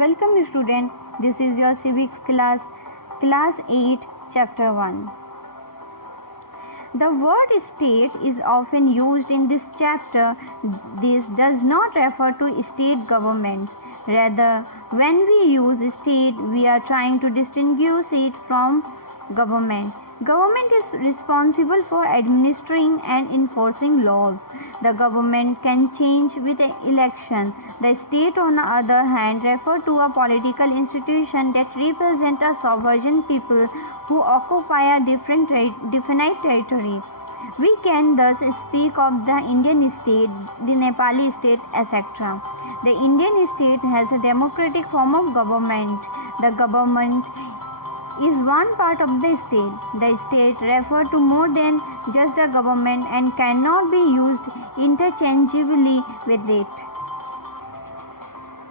Welcome student, this is your civics class 8, chapter 1. The word state is often used in this chapter. This does not refer to state governments. Rather, when we use state, we are trying to distinguish it from government. Government is responsible for administering and enforcing laws. The government can change with an election. The state, on the other hand, refers to a political institution that represents a sovereign people who occupy a definite territory. We can thus speak of the Indian state, the Nepali state, etc. The Indian state has a democratic form of government. The government is one part of the state. The state refers to more than just the government and cannot be used interchangeably with it.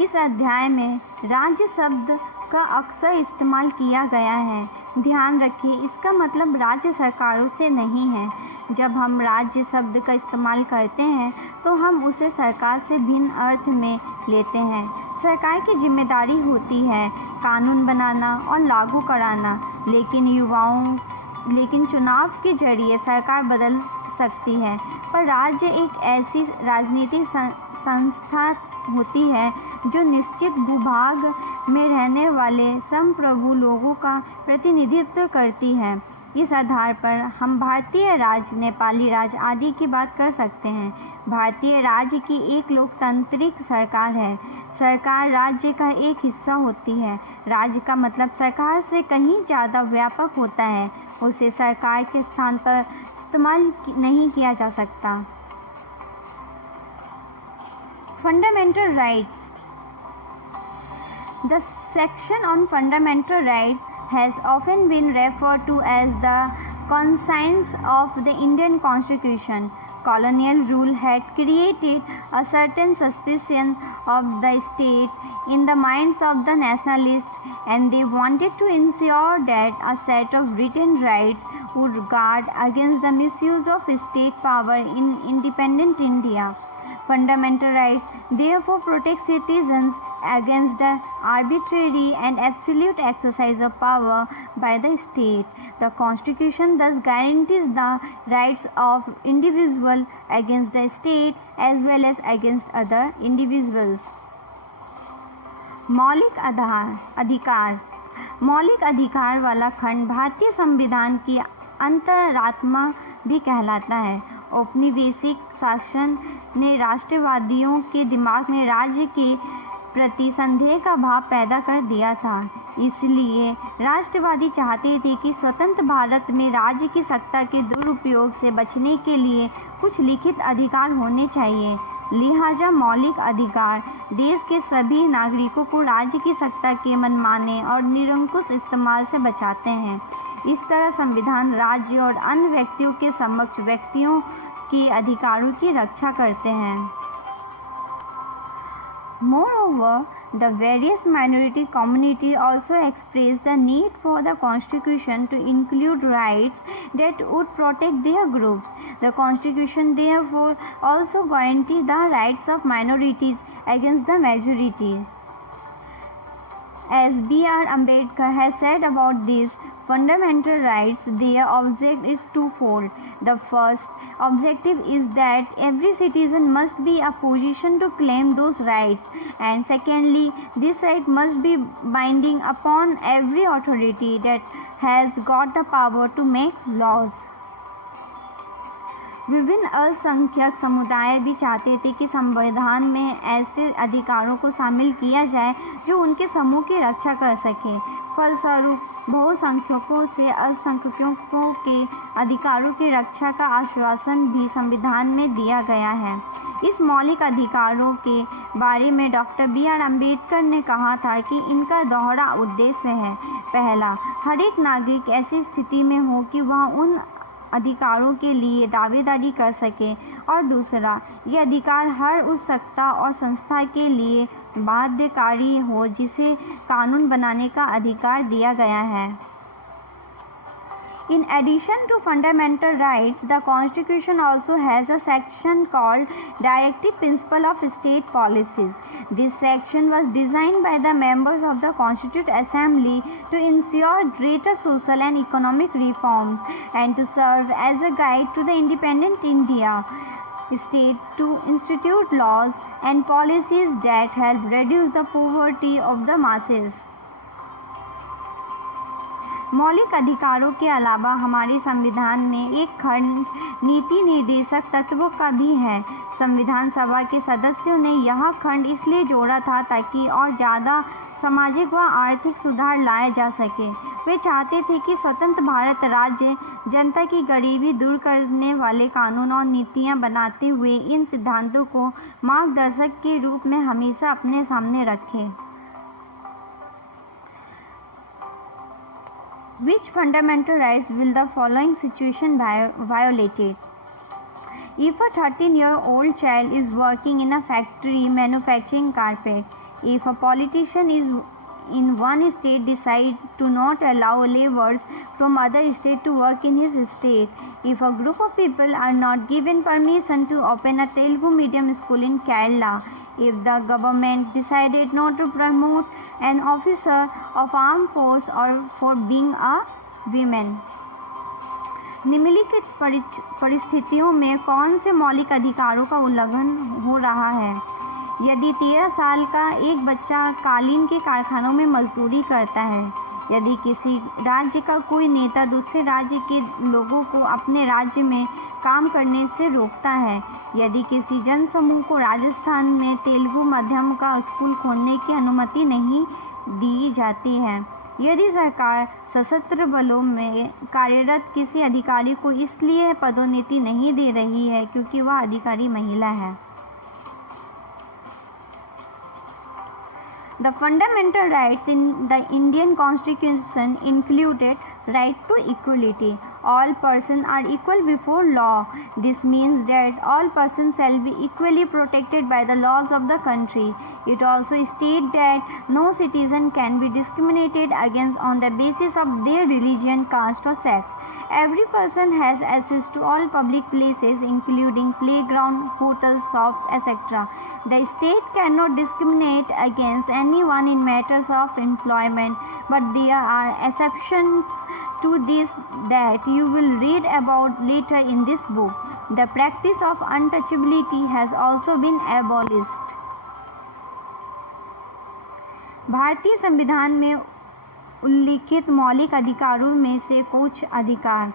इस अध्याय में राज्य शब्द का अक्सर इस्तेमाल किया गया है। ध्यान रखिए, इसका मतलब राज्य सरकारों से नहीं है। जब हम राज्य शब्द का इस्तेमाल करते हैं तो हम उसे सरकार से भिन्न अर्थ में लेते हैं। सरकार की जिम्मेदारी होती है कानून बनाना और लागू कराना, लेकिन चुनाव के जरिए सरकार बदल सकती है। पर राज्य एक ऐसी राजनीतिक संस्था होती है जो निश्चित भूभाग में रहने वाले संप्रभु लोगों का प्रतिनिधित्व करती है। इस आधार पर हम भारतीय राज्य, नेपाली राज्य आदि की बात कर सकते हैं। भारतीय राज्य की एक लोकतांत्रिक सरकार है। सरकार राज्य का एक हिस्सा होती है। राज्य का मतलब सरकार से कहीं ज़्यादा व्यापक होता है। उसे सरकार के स्थान पर इस्तेमाल नहीं किया जा सकता। Fundamental rights. The section on fundamental rights has often been referred to as the conscience of the Indian Constitution. Colonial rule had created a certain suspicion of the state in the minds of the nationalists, and they wanted to ensure that a set of written rights would guard against the misuse of state power in independent India. Fundamental rights therefore protect citizens against the arbitrary and absolute exercise of power by the state. The Constitution thus guarantees the rights of individuals against the state as well as against other individuals. मौलिक अधिकार। मौलिक अधिकार वाला खंड भारतीय संविधान की अंतरात्मा भी कहलाता है। औपनिवेशिक शासन ने राष्ट्रवादियों के दिमाग में राज्य के प्रति संदेह का भाव पैदा कर दिया था। इसलिए राष्ट्रवादी चाहते थे कि स्वतंत्र भारत में राज्य की सत्ता के दुरुपयोग से बचने के लिए कुछ लिखित अधिकार होने चाहिए। लिहाजा मौलिक अधिकार देश के सभी नागरिकों को राज्य की सत्ता के मनमाने और निरंकुश इस्तेमाल से बचाते हैं। इस तरह संविधान राज्य और अन्य व्यक्तियों के समक्ष व्यक्तियों के अधिकारों की रक्षा करते हैं। Moreover, the various minority communities also express the need for the Constitution to include rights that would protect their groups. The Constitution therefore also guarantees the rights of minorities against the majority. As B.R. Ambedkar has said about these fundamental rights, their object is twofold. The first objective is that every citizen must be in a position to claim those rights, and secondly, this right must be binding upon every authority that has got the power to make laws. विभिन्न अल्पसंख्यक समुदाय भी चाहते थे कि संविधान में ऐसे अधिकारों को शामिल किया जाए जो उनके समूह की रक्षा कर सके। फलस्वरूप बहुसंख्यकों से अल्पसंख्यकों के अधिकारों की रक्षा का आश्वासन भी संविधान में दिया गया है। इस मौलिक अधिकारों के बारे में डॉक्टर B.R. अम्बेडकर ने कहा था कि इनका दोहरा उद्देश्य है। पहला, हर एक नागरिक ऐसी स्थिति में हो कि वह उन अधिकारों के लिए दावेदारी कर सके, और दूसरा, ये अधिकार हर उस सत्ता और संस्था के लिए बाध्यकारी हो जिसे कानून बनाने का अधिकार दिया गया है। In addition to fundamental rights, the Constitution also has a section called Directive Principle of State Policies. This section was designed by the members of the Constituent Assembly to ensure greater social and economic reforms and to serve as a guide to the independent India state to institute laws and policies that help reduce the poverty of the masses. मौलिक अधिकारों के अलावा हमारे संविधान में एक खंड नीति निर्देशक तत्वों का भी है। संविधान सभा के सदस्यों ने यह खंड इसलिए जोड़ा था ताकि और ज़्यादा सामाजिक व आर्थिक सुधार लाए जा सके। वे चाहते थे कि स्वतंत्र भारत राज्य जनता की गरीबी दूर करने वाले कानून और नीतियां बनाते हुए इन सिद्धांतों को मार्गदर्शक के रूप में हमेशा अपने सामने रखे। Which fundamental rights will the following situation violated? If a 13-year-old child is working in a factory manufacturing carpet, if a politician in one state decides to not allow laborers from other states to work in his state, if a group of people are not given permission to open a Telugu medium school in Kerala, if the government decided not to promote an officer of armed force or for being a woman. निम्नलिखित परिस्थितियों में कौन से मौलिक अधिकारों का उल्लंघन हो रहा है? यदि 13 साल का एक बच्चा कालीन के कारखानों में मजदूरी करता है, यदि किसी राज्य का कोई नेता दूसरे राज्य के लोगों को अपने राज्य में काम करने से रोकता है, यदि किसी जनसमूह को राजस्थान में तेलुगु माध्यम का स्कूल खोलने की अनुमति नहीं दी जाती है, यदि सरकार सशस्त्र बलों में कार्यरत किसी अधिकारी को इसलिए पदोन्नति नहीं दे रही है क्योंकि वह अधिकारी महिला है। The fundamental rights in the Indian Constitution included right to equality. All persons are equal before law. This means that all persons shall be equally protected by the laws of the country. It also states that no citizen can be discriminated against on the basis of their religion, caste or sex. Every person has access to all public places including playground, hotels, shops, etc. The state cannot discriminate against anyone in matters of employment, but there are exceptions to this that you will read about later in this book. The practice of untouchability has also been abolished. भारतीय संविधान में उल्लिखित मौलिक अधिकारों में से कुछ अधिकार।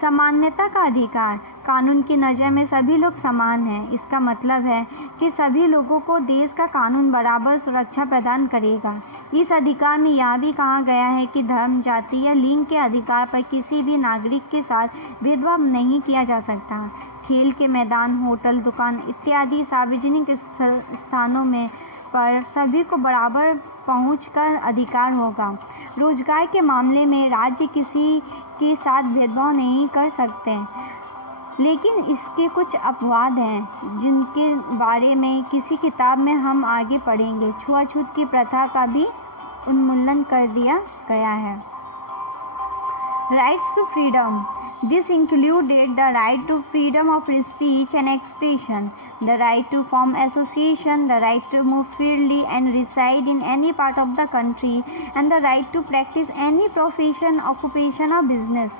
समानता का अधिकार। कानून की नज़र में सभी लोग समान हैं। इसका मतलब है कि सभी लोगों को देश का कानून बराबर सुरक्षा प्रदान करेगा। इस अधिकार में यह भी कहा गया है कि धर्म, जाति या लिंग के अधिकार पर किसी भी नागरिक के साथ भेदभाव नहीं किया जा सकता। खेल के मैदान, होटल, दुकान इत्यादि सार्वजनिक स्थानों में पर सभी को बराबर पहुँच का अधिकार होगा। रोजगार के मामले में राज्य किसी के साथ भेदभाव नहीं कर सकते, लेकिन इसके कुछ अपवाद हैं जिनके बारे में किसी किताब में हम आगे पढ़ेंगे। छुआछूत की प्रथा का भी उन्मूलन कर दिया गया है। Rights to freedom. This included the right to freedom of speech and expression, the right to form association, the right to move freely and reside in any part of the country, and the right to practice any profession, occupation or business.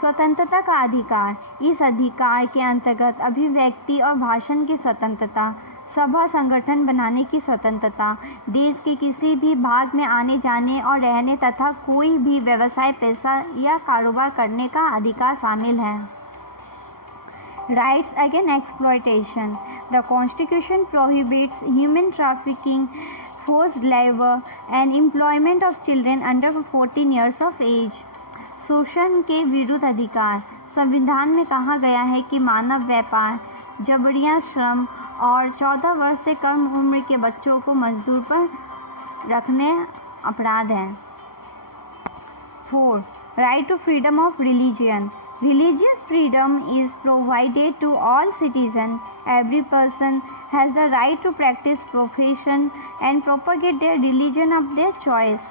स्वतंत्रता का अधिकार। इस अधिकार के अंतर्गत अभिव्यक्ति और भाषण की स्वतंत्रता, सभा संगठन बनाने की स्वतंत्रता, देश के किसी भी भाग में आने जाने और रहने तथा कोई भी व्यवसाय, पैसा या कारोबार करने का अधिकार शामिल है। Rights against exploitation. The constitution prohibits human trafficking, forced labour and employment of children under 14 years of age. शोषण के विरुद्ध अधिकार। संविधान में कहा गया है कि मानव व्यापार, जबरिया श्रम और 14 वर्ष से कम उम्र के बच्चों को मजदूर पर रखने अपराध है। 4. Right to freedom of religion. Religious freedom is provided to all citizens. Every person has the right to practice profession and propagate their religion of their choice.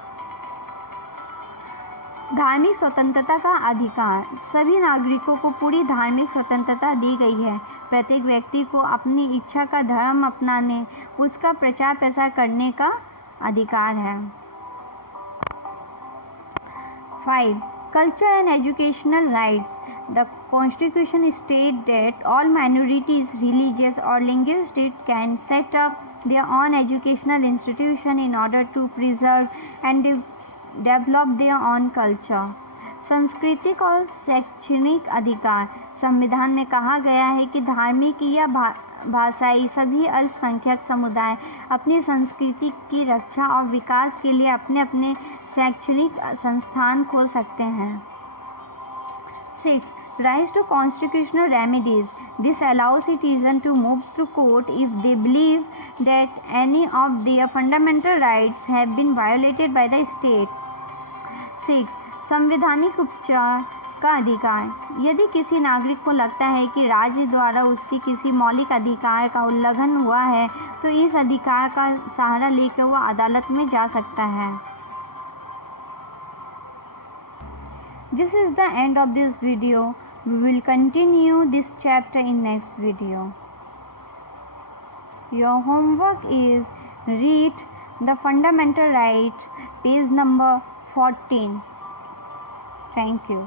धार्मिक स्वतंत्रता का अधिकार। सभी नागरिकों को पूरी धार्मिक स्वतंत्रता दी गई है। प्रत्येक व्यक्ति को अपनी इच्छा का धर्म अपनाने, उसका प्रचार प्रसार करने का अधिकार है। 5. Culture and educational rights. The Constitution states that all minorities, religious or linguistic, can set up their own educational institution in order to preserve and develop their own culture. सांस्कृतिक और शैक्षणिक अधिकार। संविधान में कहा गया है कि धार्मिक या भाषाई सभी अल्पसंख्यक समुदाय अपनी संस्कृति की रक्षा और विकास के लिए अपने अपने शैक्षणिक संस्थान खोल सकते हैं। 6. Rise to constitutional remedies. This allows citizens to move to court if they believe that any of their fundamental rights have been violated by the state. 6. संवैधानिक उपचार का अधिकार। यदि किसी नागरिक को लगता है कि राज्य द्वारा उसकी किसी मौलिक अधिकार का उल्लंघन हुआ है, तो इस अधिकार का सहारा लेकर वह अदालत में जा सकता है। This is the end of this video. We will continue this chapter in next video. Your homework is read the fundamental rights, page number 14. Thank you.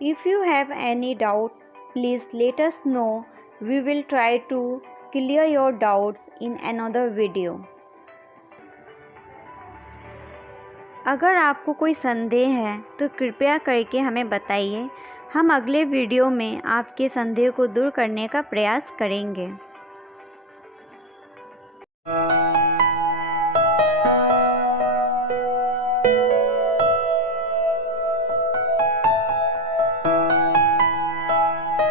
If you have any doubt, please let us know. We will try to clear your doubts in another video. अगर आपको कोई संदेह है तो कृपया करके हमें बताइए। हम अगले वीडियो में आपके संदेह को दूर करने का प्रयास करेंगे।